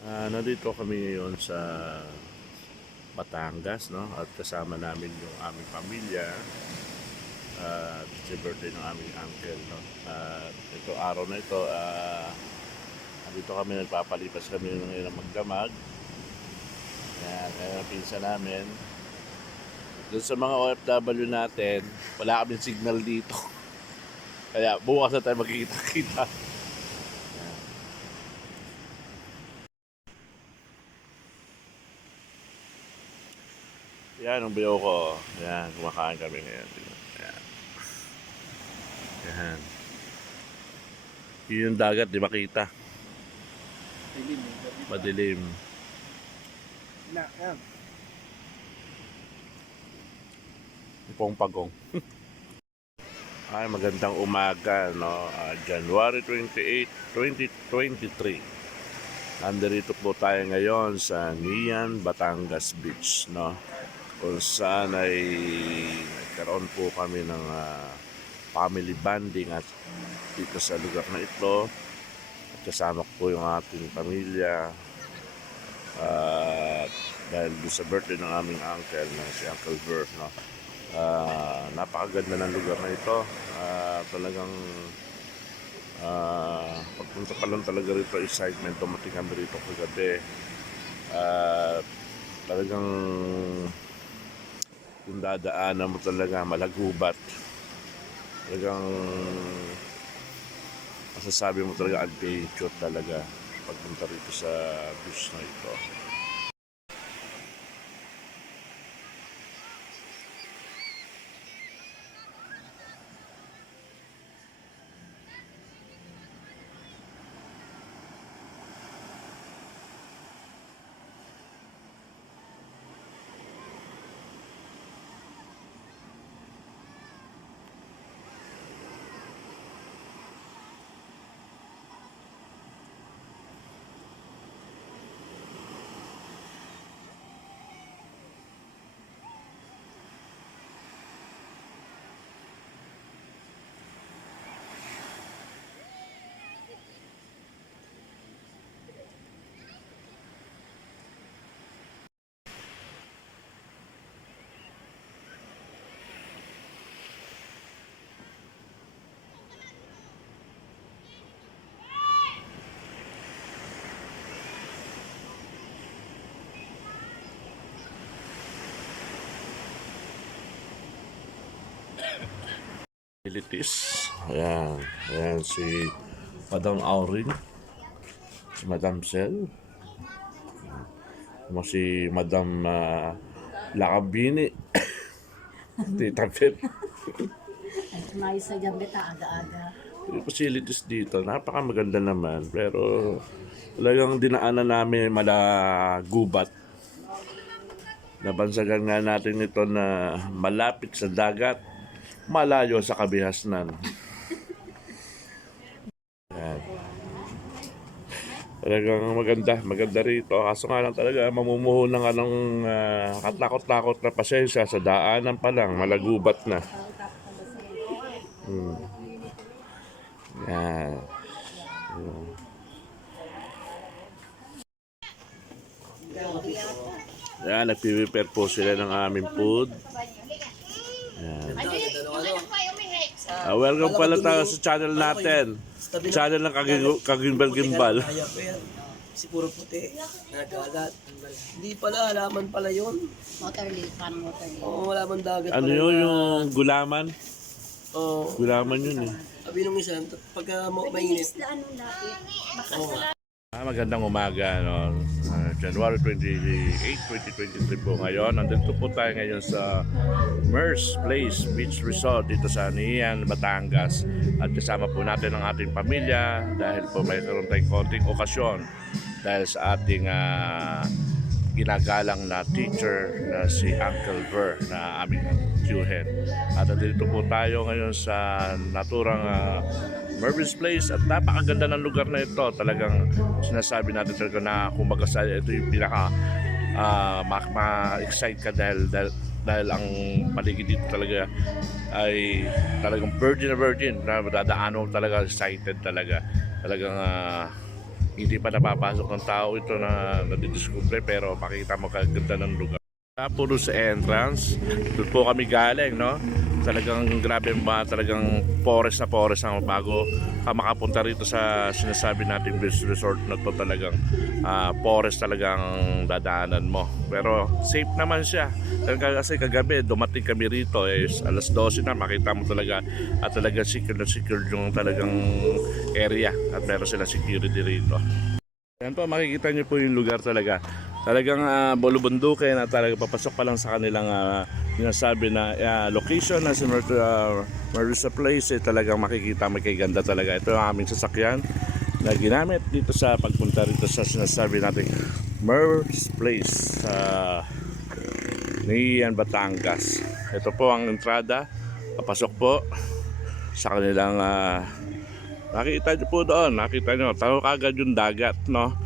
Nandito kami ngayon sa Batangas, no? At kasama namin yung aming pamilya. It's birthday ng aming uncle, no? Ito araw na ito, nandito kami, nagpapalipas kami ngayon ng magdamag. Kaya ang pinsa namin. Doon sa mga OFW natin, wala kaming signal dito. Kaya bukas na tayo magkikita-kita. Yan ang biyo ko. Yan, kumakain kami ngayon. Yan. Yan. Yun yung dagat, di makita. Madilim. Yan. Pagong. Ay, magandang umaga, no? January 28, 2023. Nandito po tayo ngayon sa Nian, Batangas Beach, no? Kung saan ay nagkaroon po kami ng family bonding at dito sa lugar na ito. At kasama ko po yung ating pamilya. Dahil sa birthday ng aming uncle, na si Uncle Ver, no? Napakaganda ng lugar na ito. Talagang pagpunta pa lang talaga rito, excitement. Dumating kami rito kagabi. Talagang kung dadaanan mo talaga malagubat, talagang masasabi mo talaga adventure talaga pagpunta rito sa beach na ito. Facilities. Ayan. Ayan si Madam Aurin, si Madam Sel, si Madam Lakabini, Tita Pet. May sa gabi ta aga-aga. Yung facilities dito, napakamaganda naman. Pero talagang dinaanan namin malagubat. Nabansagan nga natin ito na malapit sa dagat, malayo sa kabihasnan. Yan. Talagang maganda rito. Kaso nga lang talaga, mamumuhunan ka ng katakot-takot na pasensya sa daanan pa lang, malagubat na. Yan. Yan, nagpiprepare po sila ng aming food. Yan. Welcome pala tayo sa channel natin. Channel ng Kagimbal-Gimbal. Si puro puti. Nagalat. Hindi pala, halaman pala yun. Water lily, parang water lily. Oo, halaman dagat Ano pala. yun, yung gulaman? Oo. Gulaman yun eh. Sabi nung isa, pagka mainit. Isla anong lapit? Magandang umaga, no? January 28, 2023 po ngayon. Nandito po tayo ngayon sa Merce Place Beach Resort dito sa Nian, Batangas. At kasama po natin ang ating pamilya dahil po mayroon tayong konting okasyon dahil sa ating ginagalang na teacher na si Uncle Ver na aming tiyuhin. At dito po tayo ngayon sa naturang Mervin's Place at napakaganda ng lugar na ito. Talagang sinasabi natin talaga na kumbaga sa ito yung pinaka ma-excite ka dahil ang paligid dito talaga ay talagang virgin na madadaanan mo talaga, excited talagang Hindi pa napapasok ng tao ito na nadidiscover, pero makita mo kaganda ng lugar. Puro sa entrance, doon po kami galing, no? Talagang grabe ba, talagang forest ang bago ka makapunta rito sa sinasabi nating beach resort na to. Talagang forest talagang dadaanan mo, pero safe naman siya. Kasi kagabi dumating kami rito, alas 12 na, makita mo talaga at talagang secure na secure yung talagang area at meron silang security rito. Yan po, makikita nyo po yung lugar talaga. Talagang bulubundukin at talaga papasok pa lang sa kanilang sinasabi na location na si Marisa Place. Talagang makikita, magkaganda talaga. Ito ang aming sasakyan na ginamit dito sa pagpunta rito sa sinasabi natin Marisa Place sa Nian, Batangas. Ito po ang entrada. Papasok po sa kanilang nakita nyo po doon, nakita nyo, tao kagad yung dagat, no?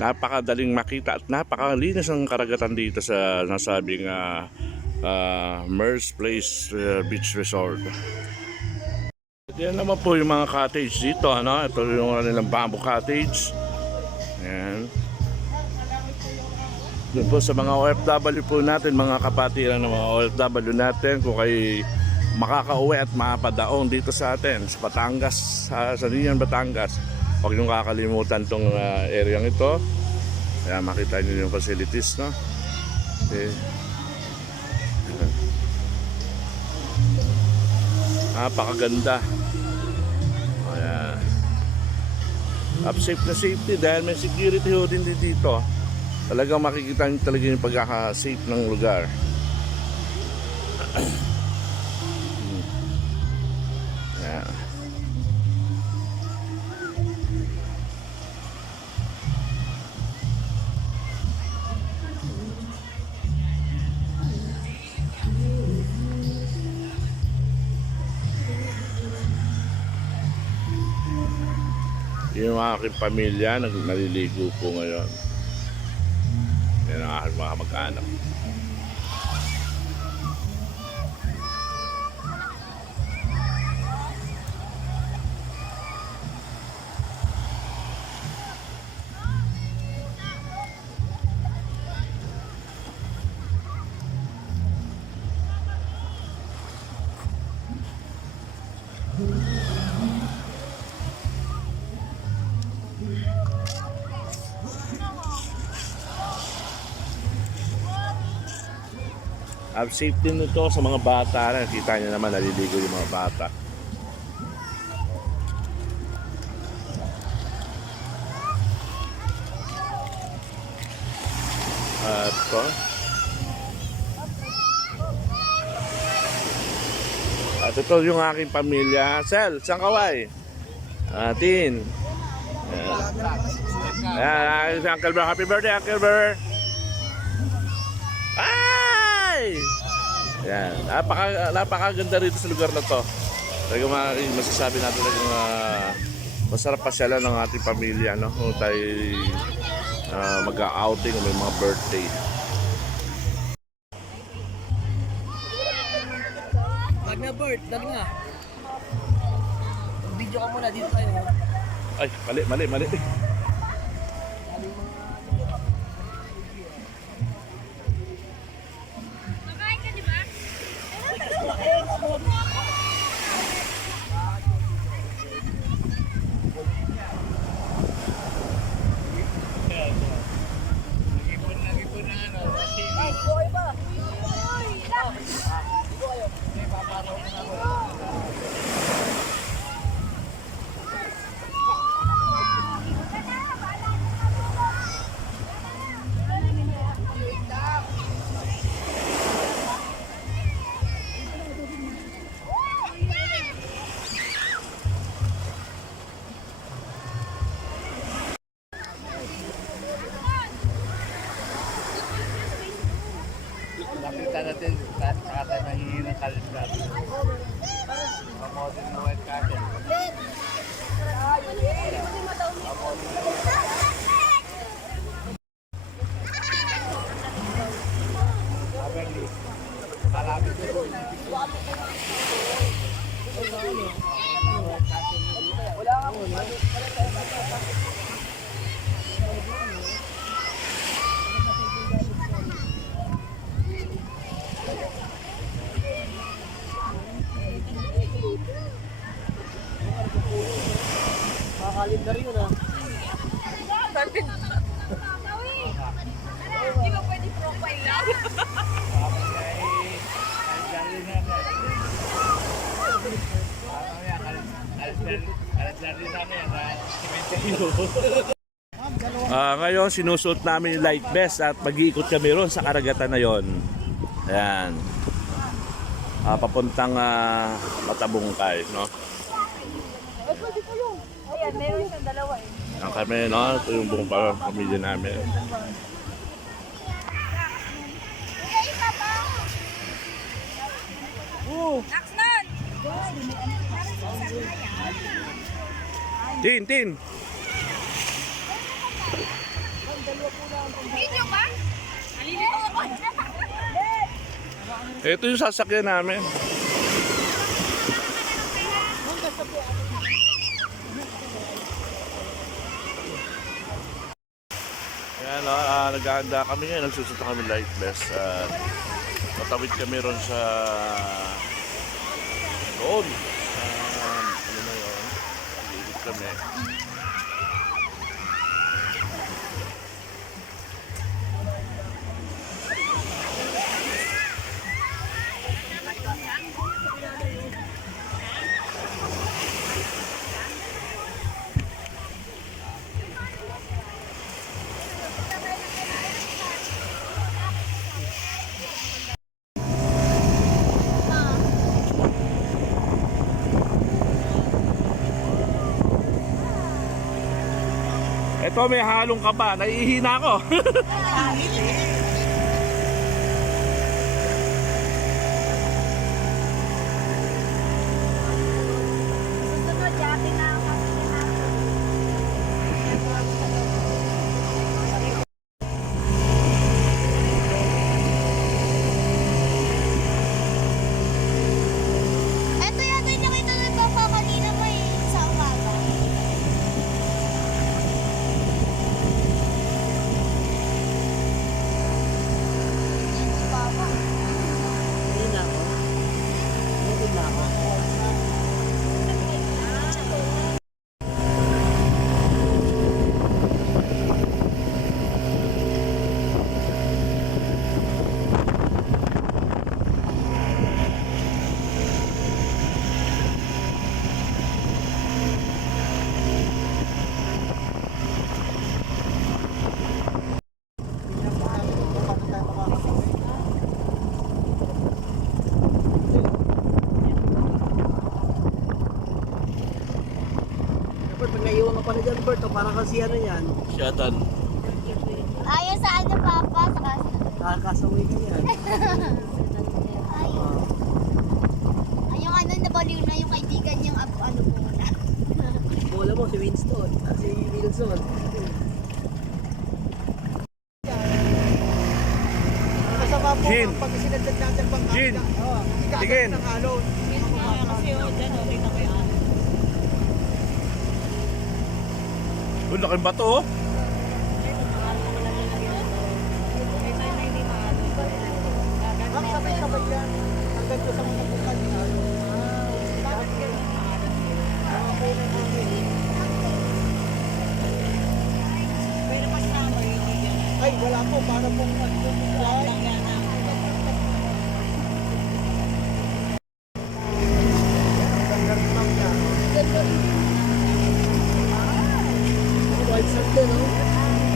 Napakadaling makita at napakalinis ang karagatan dito sa nasabing Merce Place Beach Resort. Yan naman po yung mga cottage dito, ano? Ito yung nilang bamboo cottage. Ayan. Doon po sa mga OFW po natin, mga kapatiran ng mga OFW natin, kung kayo makakauwi at mapadaong dito sa atin sa Batangas, sa Nian, Batangas, huwag niyong kakalimutan tong area ito. Kaya makita niyo yung facilities, no? Okay. Napakaganda. Ayan. Safe na safety dahil may security ho din dito. Talagang makikita niyo talaga yung pagkaka-safe ng lugar. Yung aking pamilya naliligo po ngayon. Yan ang aking mga mag-anak. Safe din ito sa mga bata. Nakita niyo naman, naliligo yung mga bata. At ito yung aking pamilya. Sel, saan kaway? Tin. Ayan, si Uncle Ber. Happy birthday, Uncle Ber. Ay! Yan, napakaganda rito sa lugar na to. Talagang masasabi natin talagang masarap pasyalan ng ating pamilya, no? Kung tayo mag-outing o may mga birthday. Lag na Bert, lag na. Video ka muna, dito tayo. Ay, mali. Nakita natin saka tayo mahingi ng kalendar. Pamodin ng white cotton. Malapit ito. Wala ka mo. Paandar yun ah. Hindi ko pwede profile lang. Ngayon, sinusuot namin yung light vest at mag-iikot kami ron sa karagatan na yon. Ayan. Papuntang Matabungkay, no? Ayan, meron siyang dalawa eh. Ang kami, no? Ito yung buong pamilya namin. Naksnan! Tin, tin! Video ba? Alilito ako. Ito yung sasakyan namin. Ayan, no? Naghahanda kami ngayon. Nagsusunod kami light vest. Matawid kami ron sa doon. Ano na yun? Iikot kami. Ito may halong kaba, naiihina ako. Susunod, yate na ang kapatid natin. Ito yata yung nakita ng papa kanina may sa umaga. Yan si papa. Hindi na ako. Hindi na ako. Dapat pag naiwan ka pa na dyan, Bert, parang kasi ano yan, Siyatan. Ayon sa ano papa sa kasi. kakasaway ka yan. Ay. Ay yung ano nabaliw na yung kaibigan niyang ano po na. Bola mo si Winston, si Wilson. Kasama po, Jin. pag sinadad natin pang Jin. Tingin. ng alon. Uy, laking bato, oh. Ang sabay-sabay yan. Hanggang doon sa mga bukal ni alon. Ay, wala po. Para pong magbubukay. White sand din, no?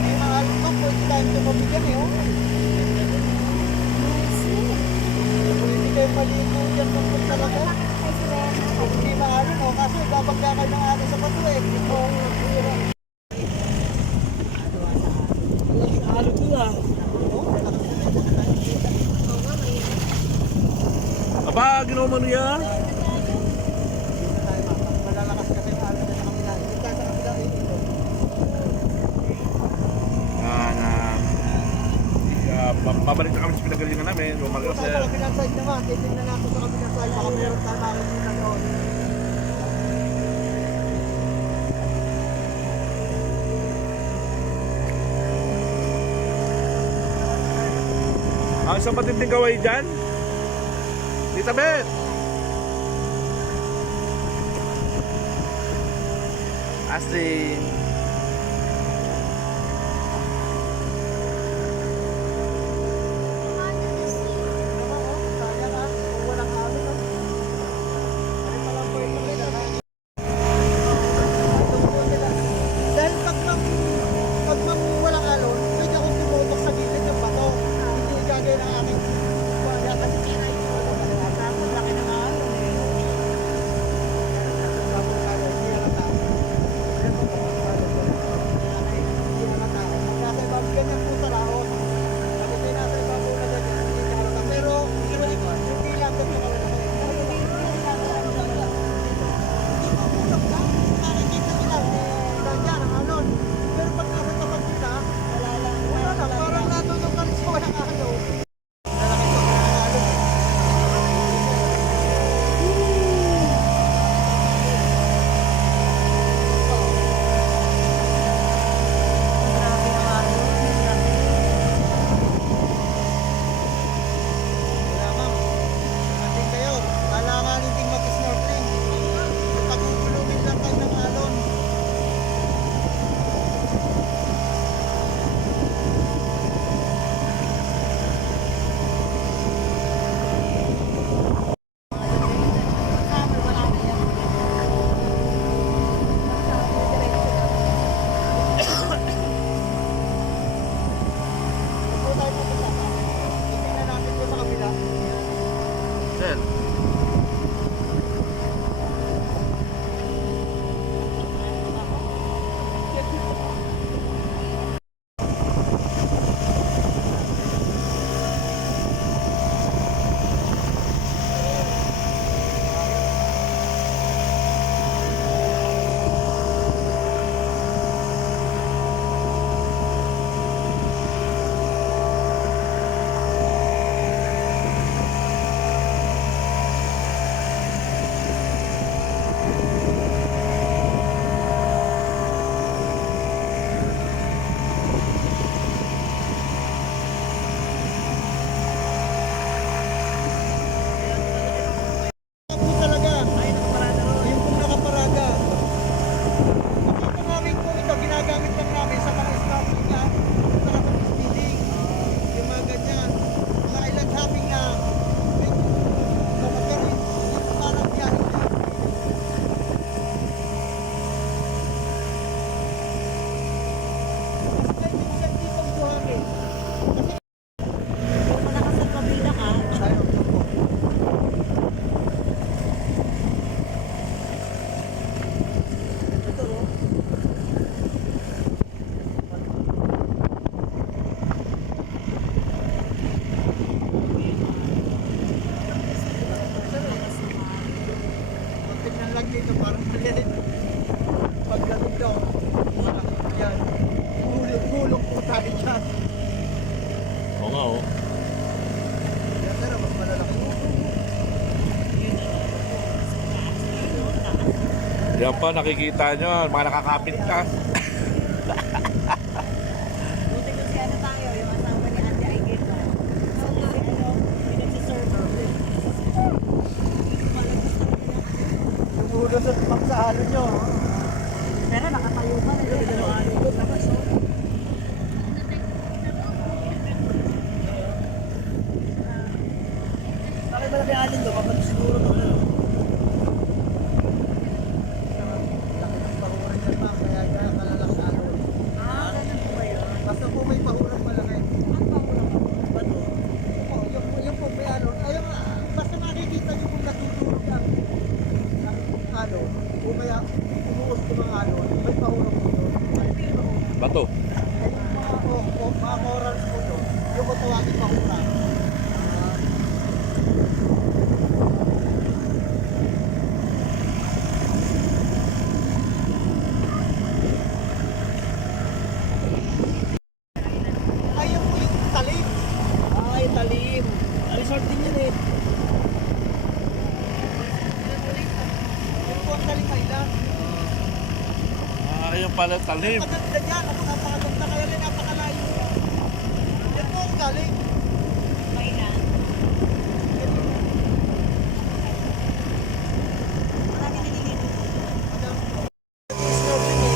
May mga alon ka, pwede tayo tumabigyan, eh, oh. Pwede kayo maligo dyan kung talaga. Kung hindi maalon, oh, kaso ibabagya kayo ng alon sa bato, eh. Oh, alon nila. Aba, ginawa mo niya. Malalakas kasi ang alon na sa kabila. Hindi ka sa kabila, eh. Pabalik na kami sa pinagalingan namin. Umaga Sa kabilang side naman, titignan natin sa kabilang side. Baka meron tayo makikita doon. Ang isang matinding gaway dyan. Tita Beth! Asin. Sayang ah, kung walang alon ah. Ano pa lang po ito nila ha? Dahil pag walang alon, pwede akong tumutok sa gilid ng bato. Hindi igagay ng aking wala kasi sira yung wala ka ng alon. Laki ng alon eh. Tapos alon, hindi halata. Hindi halata. Nasa ibang ganyan po sa laot. Pag ito'y nasa ibang po na ganyan, hindi halata. Pero hindi lang ganyan kalaki. Hindi po putok lang. Nakikita nyo lang, ganyan ang alon. Pero pag nasa tapat nila, wala lang. Parang natunog ka rin sa walang alon. Lalaki po ng alon. Grabe ang alon. Kaya ma'am, atin kayo, alanganin din mag-snorkeling. Pagugulumin lang kayo ng alon. Ito tayo pupunta. Titingnan natin po sa kabila. Sir. Po talaga. Yung pong nakaparada. Ito namin po ito, ginagamit lang namin sa mga snorkeling na saka sa speeding. Yung mga ganyan. Mga island hopping na may pero yung parang biyahe na. Ay, minsan di pang buhangin. Kasi Kung malakas ang kabila ka, ayaw ko po. Ito oh. Tingnan lang dito parang maliit. Pagdating daw, malaki po yan. Hulong po tayo dyan. Oo nga oh. Yan pero mas malalaki. Yan pa, nakikita nyo, mga nakakapit ka. buti ko si ano tayo, yung asawa ni Ate Aigit. So, si ano, pinagsiserver. Yung ulo sa pagsahalo nyo. Pero nakatayo pa na yun. Bakit malaki alin doon? Kapag siguro mo na. Laki ng pahuran yan ma'am, kaya kalalak sa alon. Ganun po ba yun? Basta po may pahuran malaki. Ang pangulang Bato. Yung po may alon. Ayun, basta makikita nyo kung natutulog ang alon. Kung may umuus ko ng alon, may pahuran po doon. Bato. Ay, yung mga corals po doon, yung matawagin pahuran. Ayun po yung talim. Ay, talim. Resort din yun eh. Yun po ang talim island. Ayun pala talim. Maganda dyan. Ako napakaganda kaya rin napakalayo. Yan po ang galing. kailan. Madam, snorkeling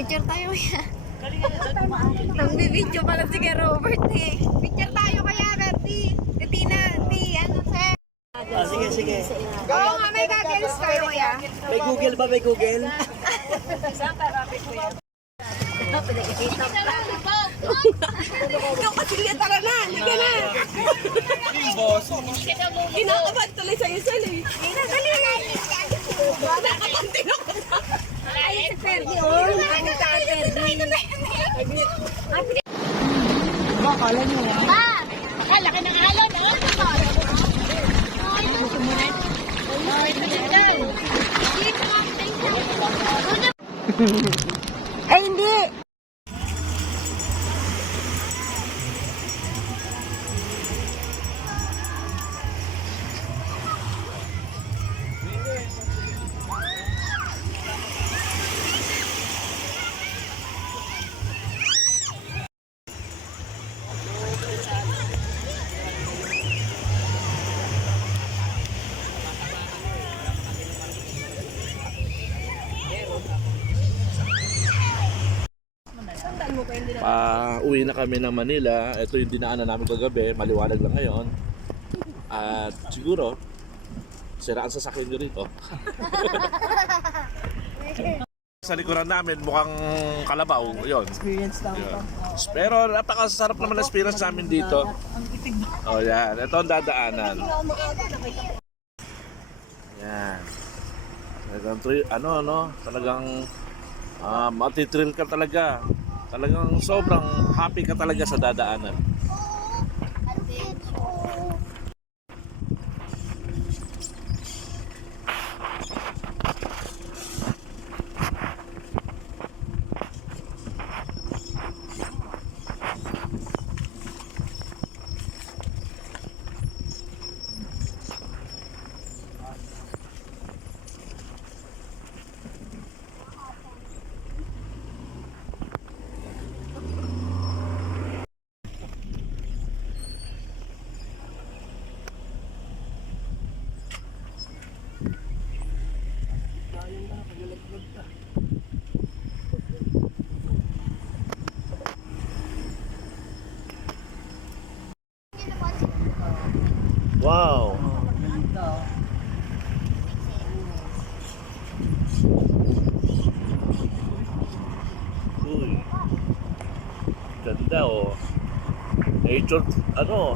Picture tayo kaya. Nang-video pala si Kuya Robert eh. Picture tayo kaya, Bertie. Tina, ano sir? Sige. Oo nga, may goggles kayo kaya. May Google ba? May Google? Ikaw kasi liya, tara na! Liga na! Kinakabahan tuloy sa'yo, Sal eh. Dali! Nakapantino ko na. Ay, si Ferdi, oh. Nakakita ka, Ferdi. Ba, akala nyo. Pa! Laki ng alon, oh. Ay, hindi! Uwi na kami ng Manila. Ito yung dinaanan namin kagabi. Maliwanag lang ngayon. At siguro, sira ang sasakyan nyo rito. Sa likuran namin, mukhang kalabaw. Yun. Experience lang. Yun. Pero napakasarap naman ang experience namin dito. Oh, yan. Ito ang dadaanan. Yan. Talagang matitrill ka talaga. Talagang sobrang happy ka talaga sa dadaanan. Wow! Uy. Ganda oh. Nature, ano?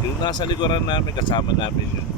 Yung nasa likuran namin, kasama namin yun.